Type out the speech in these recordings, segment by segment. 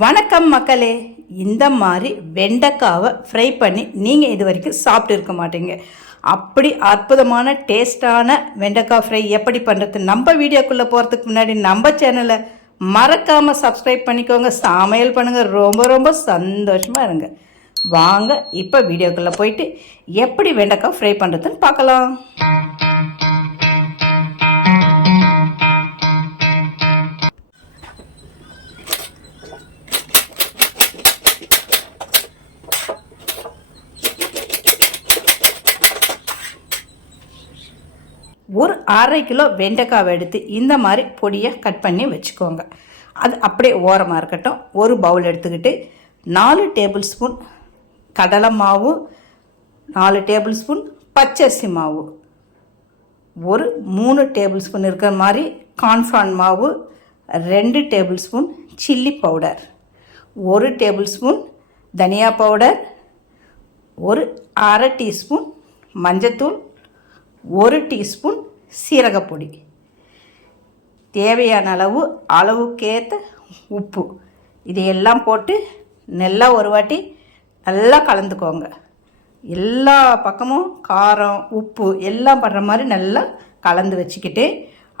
வணக்கம் மக்களே. இந்த மாதிரி வெண்டைக்காவை ஃப்ரை பண்ணி நீங்கள் இது வரைக்கும் சாப்பிட்டு இருக்க மாட்டீங்க. அப்படி அற்புதமான டேஸ்டான வெண்டைக்காய் ஃப்ரை எப்படி பண்ணுறது நம்ம வீடியோக்குள்ளே போகிறதுக்கு முன்னாடி நம்ம சேனலை மறக்காமல் சப்ஸ்கிரைப் பண்ணிக்கோங்க. சமையல் பண்ணுங்கள் ரொம்ப ரொம்ப சந்தோஷமாக இருங்க. வாங்க இப்போ வீடியோக்குள்ளே போயிட்டு எப்படி வெண்டைக்காய் ஃப்ரை பண்ணுறதுன்னு பார்க்கலாம். ஒரு அரை கிலோ வெண்டைக்காவை எடுத்து இந்த மாதிரி பொடியை கட் பண்ணி வச்சுக்கோங்க. அது அப்படியே ஓரமாக இருக்கட்டும். ஒரு பவுல் எடுத்துக்கிட்டு நாலு டேபிள் ஸ்பூன் கடலை மாவு நாலு டேபிள் ஸ்பூன் பச்சரிசி மாவு ஒரு மூணு டேபிள் ஸ்பூன் இருக்கிற மாதிரி கான்ஃபான் மாவு ரெண்டு டேபிள் ஸ்பூன் சில்லி பவுடர் ஒரு டேபிள் ஸ்பூன் தனியா பவுடர் ஒரு அரை டீஸ்பூன் மஞ்சத்தூள் ஒரு டீஸ்பூன் சீரகப்பொடி. தேவையான அளவு அளவுக்கேற்ற உப்பு. இதையெல்லாம் போட்டு நல்லா ஒரு வாட்டி நல்லா கலந்துக்கோங்க. எல்லா பக்கமும் காரம் உப்பு எல்லாம் படுற மாதிரி நல்லா கலந்து வச்சுக்கிட்டு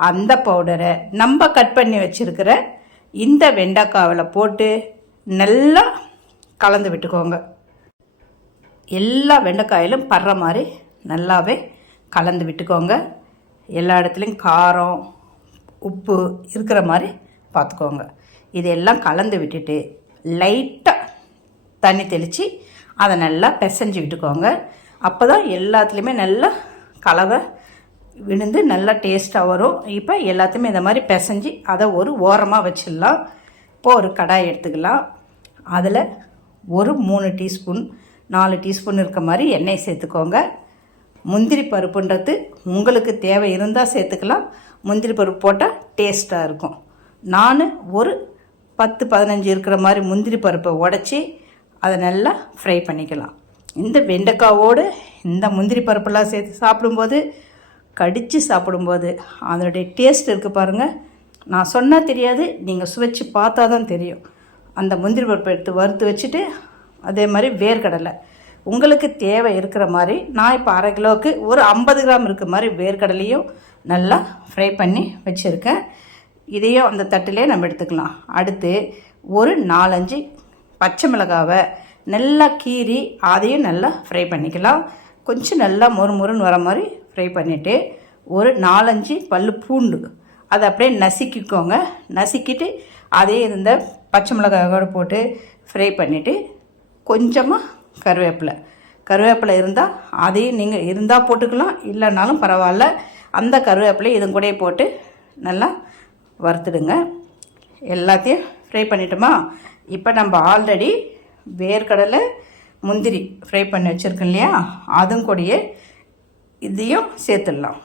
அந்த பவுடரை நம்ம கட் பண்ணி வச்சுருக்கிற இந்த வெண்டைக்காவில் போட்டு நல்லா கலந்து விட்டுக்கோங்க. எல்லா வெண்டைக்காயிலும் படுற மாதிரி நல்லாவே கலந்து விட்டுக்கோங்க. எல்லா இடத்துலையும் காரம் உப்பு இருக்கிற மாதிரி பார்த்துக்கோங்க. இதெல்லாம் கலந்து விட்டுட்டு லைட்டாக தண்ணி தெளித்து அதை நல்லா பிசைஞ்சு விட்டுக்கோங்க. அப்போ தான் எல்லாத்துலேயுமே நல்லா கலவை விழுந்து நல்லா டேஸ்ட்டாக வரும். இப்போ எல்லாத்தையுமே இந்த மாதிரி பிசைஞ்சு அதை ஒரு ஓரமாக வச்சிடலாம். இப்போ ஒரு கடாய் எடுத்துக்கலாம். அதில் ஒரு மூணு டீஸ்பூன் நாலு டீஸ்பூன் இருக்க மாதிரி எண்ணெய் சேர்த்துக்கோங்க. முந்திரி பருப்புன்றது உங்களுக்கு தேவை இருந்தால் சேர்த்துக்கலாம். முந்திரி பருப்பு போட்டால் டேஸ்ட்டாக இருக்கும். நான் ஒரு பத்து பதினஞ்சு இருக்கிற மாதிரி முந்திரி பருப்பை உடச்சி அதை நல்லா ஃப்ரை பண்ணிக்கலாம். இந்த வெண்டைக்காவோடு இந்த முந்திரி பருப்பெல்லாம் சேர்த்து சாப்பிடும்போது கடித்து சாப்பிடும்போது அதனுடைய டேஸ்ட் இருக்குது பாருங்கள் நான் சொன்னால் தெரியாது நீங்கள் சுவைச்சு பார்த்தா தான் தெரியும். அந்த முந்திரி பருப்பை எடுத்து வறுத்து வச்சுட்டு அதே மாதிரி வேர்க்கடலை. உங்களுக்கு தேவை இருக்கிற மாதிரி நான் இப்போ அரை கிலோவுக்கு ஒரு ஐம்பது கிராம் இருக்க மாதிரி வேர்க்கடலையும் நல்லா ஃப்ரை பண்ணி வச்சுருக்கேன். இதையும் அந்த தட்டிலே நம்ம எடுத்துக்கலாம். அடுத்து ஒரு நாலஞ்சு பச்சை மிளகாவை நல்லா கீறி அதையும் நல்லா ஃப்ரை பண்ணிக்கலாம். கொஞ்சம் நல்லா மொறு மொறுன்னு வர மாதிரி ஃப்ரை பண்ணிவிட்டு ஒரு நாலஞ்சு பல் பூண்டு அதை அப்படியே நசுக்கிக்கோங்க. நசுக்கிட்டு அதே இந்த பச்சை மிளகாயோடு போட்டு ஃப்ரை பண்ணிவிட்டு கொஞ்சமாக கருவேப்பிலை. கருவேப்பிலை இருந்தால் அதையும் நீங்கள் இருந்தால் போட்டுக்கலாம் இல்லைனாலும் பரவாயில்ல. அந்த கருவேப்பிலை இதன் கூட போட்டு நல்லா வறுத்துடுங்க. எல்லாத்தையும் ஃப்ரை பண்ணிட்டோமா? இப்போ நம்ம ஆல்ரெடி வேர்க்கடலை முந்திரி ஃப்ரை பண்ணி வச்சுருக்கோம் இல்லையா? அதுவும் கூடயே இதையும் சேர்த்துடலாம்.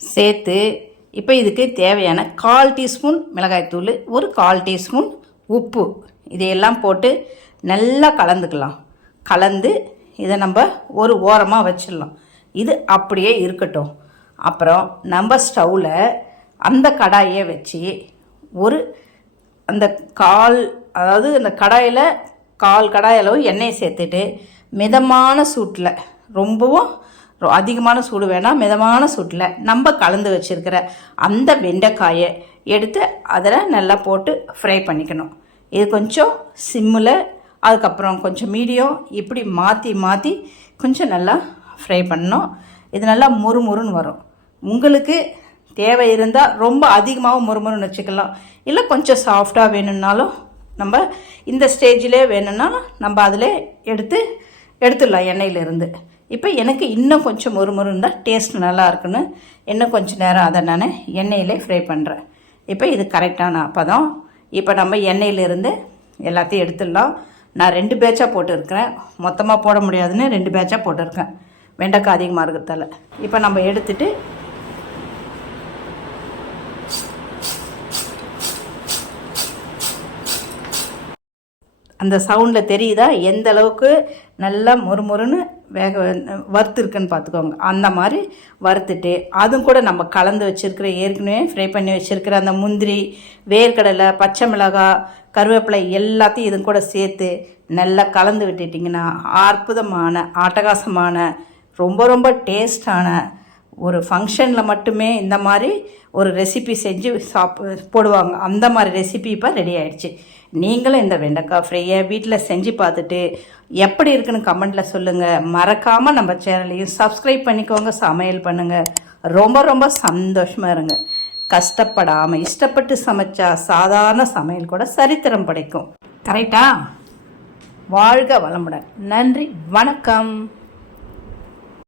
சேர்த்து இப்போ இதுக்கு தேவையான கால் டீஸ்பூன் மிளகாய்த்தூள் ஒரு கால் டீஸ்பூன் உப்பு. இதையெல்லாம் போட்டு நல்லா கலந்துக்கலாம். கலந்து இதை நம்ம ஒரு ஓரமாக வச்சிடலாம். இது அப்படியே இருக்கட்டும். அப்புறம் நம்ம ஸ்டவ்வில் அந்த கடாயை வச்சு ஒரு அந்த கால் அதாவது அந்த கடாயில் கால் கடாய் அளவு எண்ணெயை சேர்த்துட்டு மிதமான சூட்டில் ரொம்பவும் ரொ- அதிகமான சூடு வேணாம் மிதமான சூட்டில் நம்ம கலந்து வச்சுருக்கிற அந்த வெண்டைக்காயை எடுத்து அதில் நல்லா போட்டு ஃப்ரை பண்ணிக்கணும். இது கொஞ்சம் சிம்மில் அதுக்கப்புறம் கொஞ்சம் மீடியம் இப்படி மாற்றி மாற்றி கொஞ்சம் நல்லா ஃப்ரை பண்ணணும். இது நல்லா முறுமுறுன்னு வரும். உங்களுக்கு தேவை இருந்தால் ரொம்ப அதிகமாகவும் முறுமுறுன்னு வச்சுக்கலாம். இல்லை கொஞ்சம் சாஃப்டாக வேணும்னாலும் நம்ம இந்த ஸ்டேஜிலே வேணும்னா நம்ம அதில் எடுத்து எடுத்துடலாம் எண்ணெயிலேருந்து. இப்போ எனக்கு இன்னும் கொஞ்சம் முறுமுறு இருந்தால் டேஸ்ட் நல்லா இருக்குன்னு இன்னும் கொஞ்சம் நேரம் அதை நான் எண்ணெயிலே ஃப்ரை பண்ணுறேன் இப்போ இது கரெக்டான பதம் இப்போ நம்ம எண்ணெயிலிருந்து எல்லாத்தையும் எடுத்துடலாம். நான் ரெண்டு பேட்சாக போட்டுருக்கிறேன். மொத்தமாக போட முடியாதுன்னு ரெண்டு பேட்சாக போட்டிருக்கேன். வெண்டைக்காய் அதிகமாக இருக்கிறதால. இப்போ நம்ம எடுத்துகிட்டு அந்த சவுண்டில் தெரியுதா? எந்த அளவுக்கு நல்லா முறுமுறுன்னு வேக வறுத்துருக்குன்னு பார்த்துக்கோங்க அந்த மாதிரி வறுத்துட்டு அதுவும் கூட நம்ம கலந்து வச்சுருக்கிற ஏற்கனவே ஃப்ரை பண்ணி வச்சுருக்கிற அந்த முந்திரி வேர்க்கடலை பச்சை மிளகாய் கருவேப்பிலை எல்லாத்தையும் இது கூட சேர்த்து நல்லா கலந்து விட்டுட்டிங்கன்னா அற்புதமான ஆட்டகாசமான ரொம்ப ரொம்ப டேஸ்டான ஒரு ஃபங்க்ஷனில் மட்டுமே இந்த மாதிரி ஒரு ரெசிபி செஞ்சு சாப் போடுவாங்க. அந்த மாதிரி ரெசிபி இப்போ ரெடி ஆயிடுச்சு. நீங்களும் இந்த வெண்டைக்காய் ஃப்ரையை வீட்டில் செஞ்சு பார்த்துட்டு எப்படி இருக்குன்னு கமெண்ட்டில் சொல்லுங்கள் மறக்காமல் நம்ம சேனலையும் சப்ஸ்கிரைப் பண்ணிக்கோங்க சமையல் பண்ணுங்கள் ரொம்ப ரொம்ப சந்தோஷமாக இருங்க. கஷ்டப்படாமல் இஷ்டப்பட்டு சமைச்சா சாதாரண சமையல் கூட சரித்திரம் படைக்கும். கரெக்டா வாழ்க வளமுடன். நன்றி வணக்கம்.